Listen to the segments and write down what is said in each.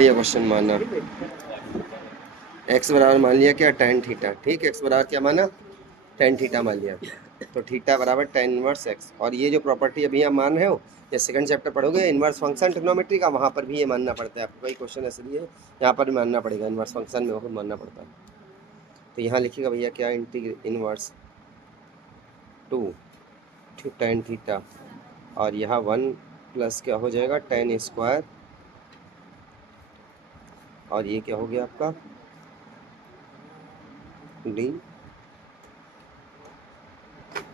ये क्वेश्चन माना एक्स बराबर मान लिया क्या tan थीटा, ठीक। एक्स बराबर क्या माना tan थीटा मान लिया, तो थीटा बराबर tan इनवर्स एक्स। और ये जो प्रॉपर्टी अभी आप मान रहे हो, ये सेकंड चैप्टर पढ़ोगे इनवर्स फंक्शन ट्रिग्नोमेट्री का, वहाँ पर भी ये मानना पड़ता है आपको। कई क्वेश्चन ऐसे दिए यहाँ पर भी मानना पड़ेगा, इनवर्स फंक्शन में खुद मानना पड़ता है। तो यहाँ लिखिएगा भैया क्या इनवर्स 2 tan थीटा, और यहाँ 1 प्लस क्या हो जाएगा tan स्क्वायर, और ये क्या हो गया आपका डी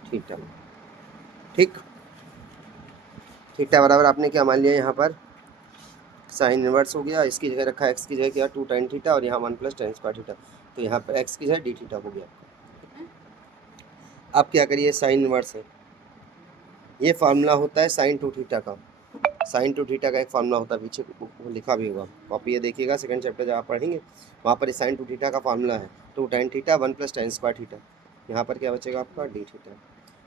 थीटा, ठीक। थीटा बराबर आपने क्या मान लिया यहाँ पर साइन इनवर्स हो गया, इसकी जगह रखा एक्स की जगह क्या 2 tan थीटा, और यहाँ 1 प्लस tan स्क्वायर थीटा, तो यहाँ पर एक्स की जगह डी थीटा हो गया। आप क्या करिए साइन इनवर्स है, ये फार्मूला होता है साइन 2 थीटा का। साइन 2 थीटा का एक फार्मूला होता है, पीछे वो लिखा भी होगा, कॉपी ये देखिएगा सेकंड चैप्टर जब आप पढ़ेंगे वहाँ पर साइन 2 थीटा का फार्मूला है 2 tan theta 1 plus tan square theta. यहाँ पर क्या बचेगा आपका डी थीटा।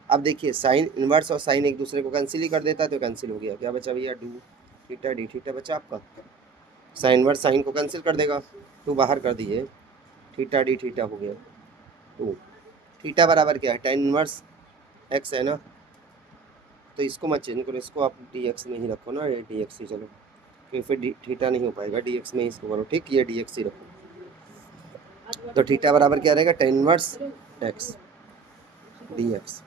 अब देखिए साइन इनवर्स और साइन एक दूसरे को कैंसिल ही कर देता है, तो कैंसिल हो गया, क्या बचा भैया 2 थीटा डी थीटा बचा आपका। साइन इनवर्स साइन को कैंसिल कर देगा, 2 बाहर कर दिए, थीटा डी थीटा हो गया 2। थीटा बराबर क्या है tan इनवर्स एक्स है ना, तो इसको मत चेंज करो, इसको आप डी एक्स में ही रखो ना, ये डी एक्स ही चलो, क्योंकि फिर थीटा नहीं हो पाएगा, डी एक्स में ही इसको करो, ठीक। ये डी एक्स ही रखो, तो थीटा बराबर क्या रहेगा tan inverse x D x.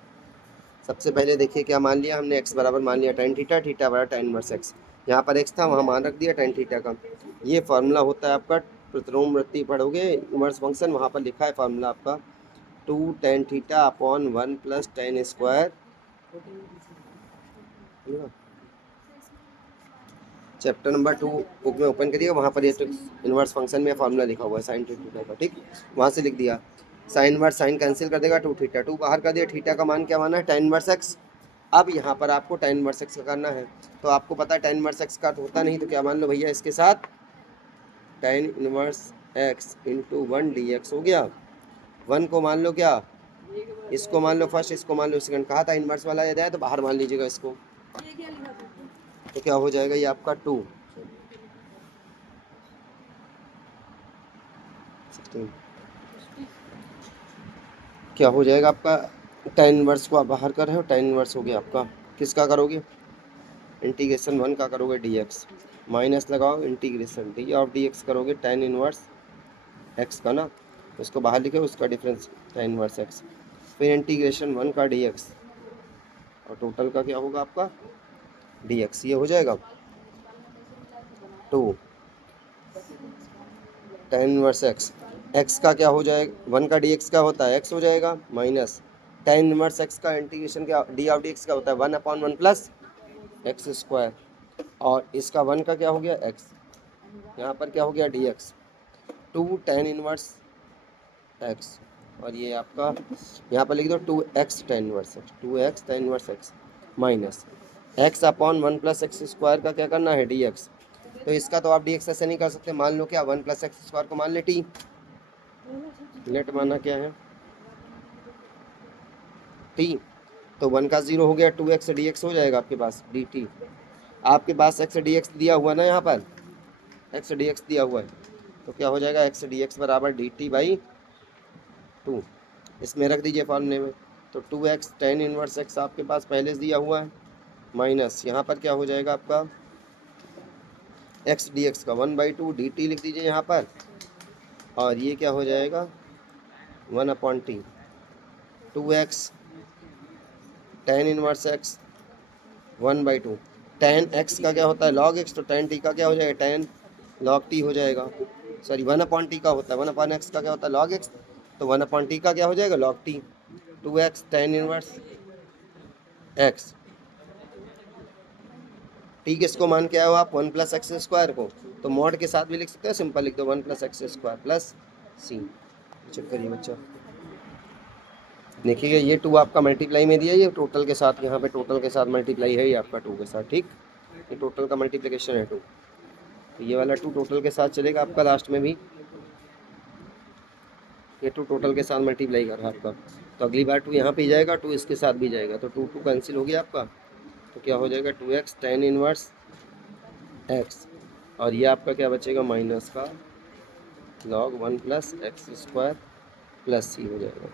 सबसे पहले देखिए क्या मान लिया हमने, x बराबर मान लिया tan थीटा, थीटा बराबर tan इनवर्स x। यहाँ पर x था वहाँ मान रख दिया tan थीटा का। ये फार्मूला होता है आपका, प्रतिलोमवृत्ति पढ़ोगे इनवर्स फंक्शन, वहाँ पर लिखा है फार्मूला आपका 2 tan theta upon 1 plus tan square, chapter number 2 book में ओपन करिए, वहाँ पर ये तो इनवर्स फंक्शन में फार्मूला लिखा हुआ है साइन थीटा का, ठीक। वहाँ से लिख दिया, साइन इनवर्स साइन कैंसिल कर देगा 2 थीटा, 2 बाहर कर दिया, थीटा का मान क्या माना है tan इनवर्स एक्स। अब यहाँ पर आपको tan इनवर्स एक्स का करना है, तो आपको पता है tan इनवर्स एक्स का तो होता नहीं, तो क्या मान लो भैया इसके साथ tan inverse x into 1 D x हो गया। 1 को मान लो क्या, इसको मान लो फर्स्ट, इसको मान लो सेकंड, कहा था इनवर्स वाला यदि है तो बाहर मान लीजिएगा इसको, तो क्या हो जाएगा ये आपका 2 क्या हो जाएगा आपका tan इनवर्स को आप बाहर कर रहे हो, tan इनवर्स हो गया आपका, किसका करोगे इंटीग्रेशन 1 का करोगे dx, माइनस लगाओ इंटीग्रेशन डी ऑफ dx करोगे tan इनवर्स x का ना, उसको बाहर लिखे उसका डिफरेंस tan इनवर्स x, फिर इंटीग्रेशन 1 का dx, और टोटल का क्या होगा आपका dx, ये हो जाएगा 2 tan इनवर्स x का क्या हो जाएगा 1 का dx क्या होता है x हो जाएगा, माइनस tan इनवर्स x का इंटीग्रेशन क्या डी ऑफ dx का होता है 1 अपॉन 1 प्लस एक्स स्क्वायर, और इसका 1 का क्या हो गया x, यहाँ पर क्या हो गया dx 2 tan इनवर्स x, और ये आपका यहाँ पर लिख दो 2x tan inverse x, 2x tan inverse x minus x upon 1 plus x square का क्या करना है dx। तो इसका तो आप dx ऐसे नहीं कर सकते, मान लो क्या 1 प्लस एक्स स्क्वायर को मान ले t, लेट माना क्या है t, तो 1 का 0 हो गया, 2x dx हो जाएगा आपके पास dt। आपके पास x dx दिया हुआ ना, यहाँ पर x dx दिया हुआ है, तो क्या हो जाएगा x dx बराबर dt बाई 2, इसमें रख दीजिए फॉर्मूले में, तो 2x tan इनवर्स x आपके पास पहले से दिया हुआ है, माइनस यहाँ पर क्या हो जाएगा आपका x dx का 1/2 dt लिख दीजिए यहाँ पर, और ये क्या हो जाएगा 1 upon T, 2x tan inverse x 1/2, tan x का क्या होता है log x, तो tan t का क्या हो जाएगा tan log t हो जाएगा, सॉरी 1 अपॉन टी का होता है 1 अपॉन x का क्या होता है log x, तो 1 अपॉन टी का क्या हो जाएगा log t, 2x tan inverse x, T किसको मान के आए हो आप 1 प्लस एक्स स्क्वायर को, तो मॉड के साथ भी लिख सकते हो, सिंपल लिख दो 1 प्लस एक्स स्क्वायर प्लस सी। चेक करिए बच्चा, देखिएगा ये 2 आपका मल्टीप्लाई में दिया, ये टोटल के साथ यहाँ पे टोटल के साथ मल्टीप्लाई है ये आपका 2 के साथ, ठीक। ये टोटल का मल्टीप्लिकेशन है 2, तो ये वाला 2 टोटल के साथ चलेगा आपका, लास्ट में भी ये 2 टोटल के साथ मल्टीप्लाई कर रहा है आपका, तो अगली बार 2 यहाँ पे जाएगा, 2 इसके साथ भी जाएगा, तो 2 कैंसिल हो गया आपका, तो क्या हो जाएगा 2x tan इनवर्स x और ये आपका क्या बचेगा, माइनस का log 1 + x² + c हो जाएगा।